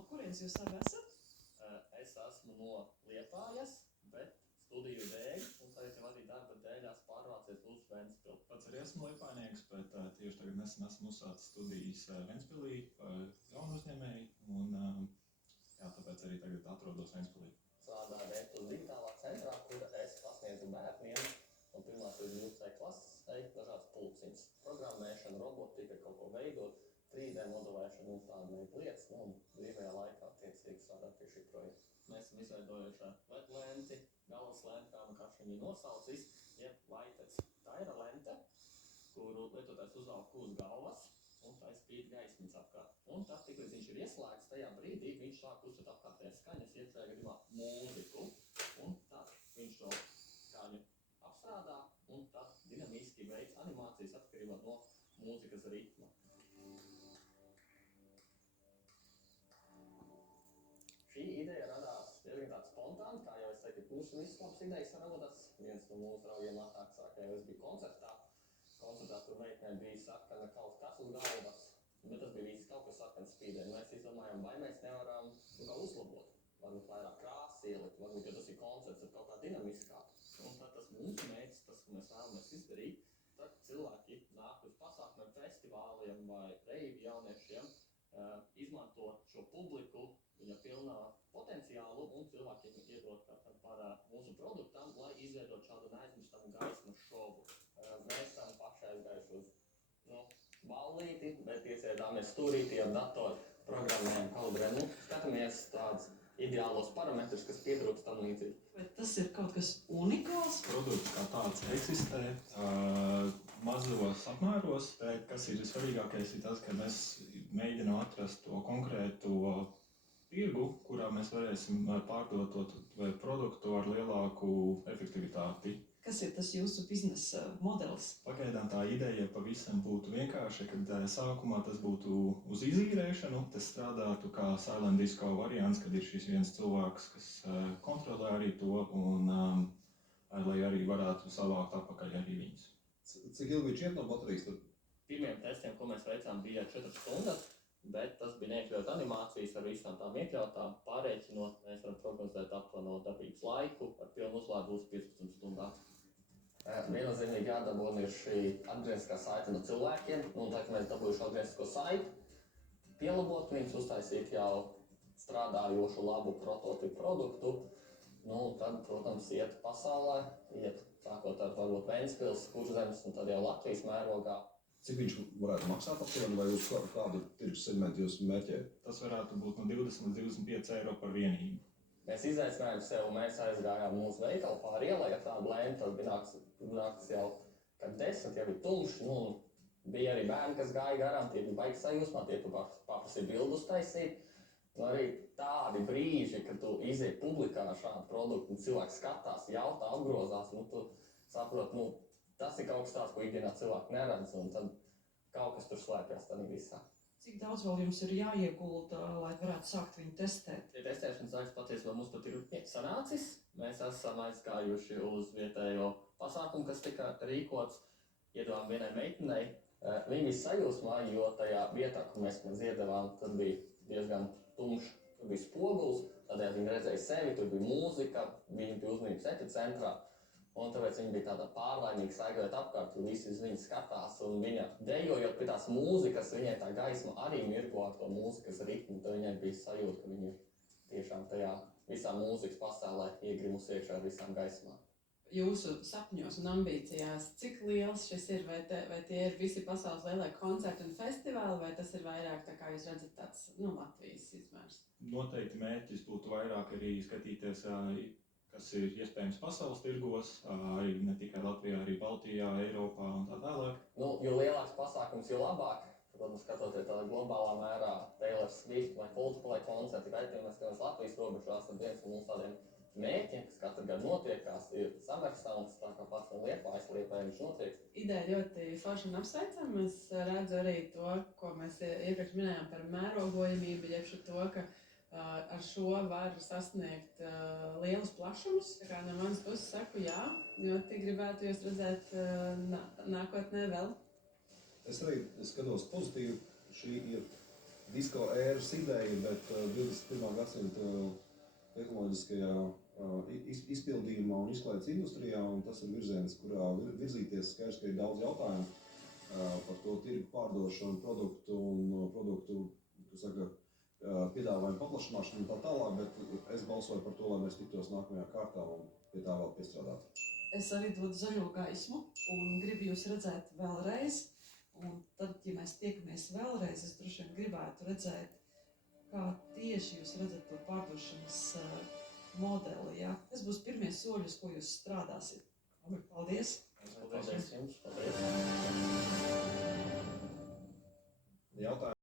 no kurienes jūs abi esat? Es esmu no Liepājas, bet studiju dēļ, un tagad jau arī darba dēļās pārvācies uz Ventspili. Pats arī esmu liepājnieks, bet tieši tagad nesen esmu uzsācis studijas Ventspilī par jaunu uzņēmēju, un tāpēc arī tagad atrodos Ventspilī. Strādāju Ventspils digitālā centrā, kur es pasniedzu bērniem no 1. līdz 2. klases dažādas pulciņas. Programmēšana, robotika, kaut ko veidot, 3D modelēšana un tāda veida lietas, un brīvajā laikā attiecīgi strādāt pie šī projekta. Mēs esam izveidojuši LED lenti, galvas lenti, kā man kāds viņu nosaucis, jeb laitec. Tā ir lente, kuru lietotājs uzvelk uz galvas, un tā spīd gaismiņas apkārt. Un tad, tiklīdz viņš ir ieslēgts, tajā brīdī viņš sāk uzsver apkārtējās skaņas, iecerēja gadījumā mūziku, un tad viņš to skaņu apstrādā, un tad dinamiski veids animācijas atkarībā no mūzikas ritma. Šī ideja radās diezgan tāda spontāna, kā jau es teicu, mūsu visas labas idejas radās. Viens no mūsu draugiem atnāk saka, ja es biju koncertā. Koncertā tur meitenēm bija sarkana kaut kas uz galvas, bet tas bija viss kaut kas sarkana spīdē. Mēs izdomājām, vai mēs nevaram kā uzlabot. Varbūt vairāk krāsas ielikt, varbūt, ja tas ir koncerts, tad kaut kā dinamiskāk. Un tad tas mūsu mērķis, tas, ko mēs vēlamies izdarīt, tad cilvēki nāk uz pasākumiem, festivāliem vai reivi jauniešiem, izmanto šo publiku, viņa pilnā potenciālu un cilvēkiem iedot par mūsu produktam, lai izveidot šādu neaizmirstamu gaismas šovu. Mēs esam paši aizgājuši uz ballīti, bet iesēdāmies stūrītī ar datoru programmējam kalibrēm. Skatāmies tādus ideālos parametrus, kas pietrūkst tam līdzīgi. Vai tas ir kaut kas unikāls? Produkts kā tāds eksistē mazos apmēros, bet kas ir svarīgākais ir tas, ka mēs mēģinām atrast to konkrēto tirgu, kurā mēs varēsim pārdot to produktu ar lielāku efektivitāti. Kas ir tas jūsu biznesa modelis? Pagaidām tā ideja pavisam būtu vienkārša, kad sākumā tas būtu uz izīrēšanu, tas strādātu kā silent disco variants, kad ir šis viens cilvēks, kas kontrolē arī to un lai arī varētu savākt atpakaļ arī viņus. Cik ilgi viņš iet no baterijas tad? Pirmiem testiem, ko mēs veicām, bija 4 stundas, bet tas bija neiekļaut animācijas ar visām tām iekļautām. Pārēķinot, mēs varam prognozēt aptuveno darbības laiku ar pilnu uzlādi uz 15 stundām. Viennozīmīgi jādabūna ir šī atgriezniskā saite no cilvēkiem, un tā, ka mēs dabūjuši atgrieznisko saiti, pielabot viņus, uztaisīt jau strādājošu labu prototipu produktu, tad, protams, iet pasaulē, iet sākot ar varbūt Ventspils, Kurzemes un tad jau Latvijas mērogā. Cik viņš varētu maksāt aptuveni vai uz kādu tirgus segmentu jūs mērķējat? Tas varētu būt no 20 līdz 25 eiro par vienību. Mēs izaicinājām sev, mēs aizgājām mūsu veikalu pāri ielai ar tādu lēmu, tad bija nāks jau kad 10, ja bija tumšs, bija arī bērni, kas gāja garām, tie bija baigi sajūsmā, tie tu paprasīja bildu uztaisīt. Arī tādi brīži, kad tu iziet publikā ar šādu produktu, un cilvēks skatās, jautā, apgrozās, tu saprot, tas ir kaut kas tāds, ko ikdienā cilvēki neredz, un tad kaut kas tur slēpjas tādā visā. Cik daudz vēl jums ir jāiegulda, lai varētu sākt viņu testēt? Ja testēšanas laiks patiesībā mums pat ir sanācis. Mēs esam aizgājuši uz vietējo pasākumu, kas tika rīkots, iedavām vienai meitenei. Viņa bija sajūsmā, jo tajā vietā, kur mēs iedavām, tad bija diezgan tumšs, tur bija spoguls, tādēļ viņa redzēja sevi, tur bija mūzika, viņa bija uzmanības epicentrā. Un tāpēc viņa bija tāda pārlaimīga staigājot apkārt, un visi uz viņu skatās, un viņa dejojot pie tās mūzikas, viņai tā gaisma arī mirgo ar to mūzikas ritmu, tad viņai bija sajūta, ka viņa ir tiešām tajā visā mūzikas pasaulē iegrimusi iekšā ar visām gaismām. Jūsu sapņos un ambīcijās, cik liels šis ir, vai tie ir visi pasaules lielie koncerti un festivāli, vai tas ir vairāk, tā kā jūs redzat, tāds Latvijas izmērs? Noteikti mērķis būtu vairāk arī skatīties, kas ir iespējams pasaules tirgos, arī ne tikai Latvijā, arī Baltijā, Eiropā un tā tālāk. Jo lielāks pasākums, jo labāk. Protams, skatoties tādā globālā mērā, Taylor Swift vai Coldplay koncerti, vai mēs skatāmies Latvijas robežās, tad viens no mums tādiem mērķiem, kas katru gadu notiekās, ir Summer Sounds, tā kā pats no Liepājas viņš notiek. Ideja ļoti forša un apsveicama. Es redzu arī to, ko mēs iepriekš minējām par mērogojamību, jeb to, ka ar šo var sasniegt lielus plašumus. Tā kā no manas puses saku jā, ļoti gribētu jūs redzēt nākotnē vēl. Es arī skatos pozitīvi. Šī ir disko ēras ideja, bet 21. gadsimta tehnoloģiskajā izpildījumā un izklaides industrijā, un tas ir virziens, kurā virzīties. Skaidrs, ka ir daudz jautājumu par to tirgu pārdošanu, produktu piedāvājumu paplašināšanu un tā tālāk, bet es balsoju par to, lai mēs tiktos nākamajā kārtā un pie tā vēl piestrādāt. Es arī dodu zaļo gaismu un gribu jūs redzēt vēlreiz. Un tad, ja mēs tiekamies vēlreiz, es droši vien gribētu redzēt, kā tieši jūs redzat to pārdošanas modeli. Ja? Kas būs pirmie soļi, uz ko jūs strādāsiet? Paldies! Paldies jums! Paldies! Jautājums.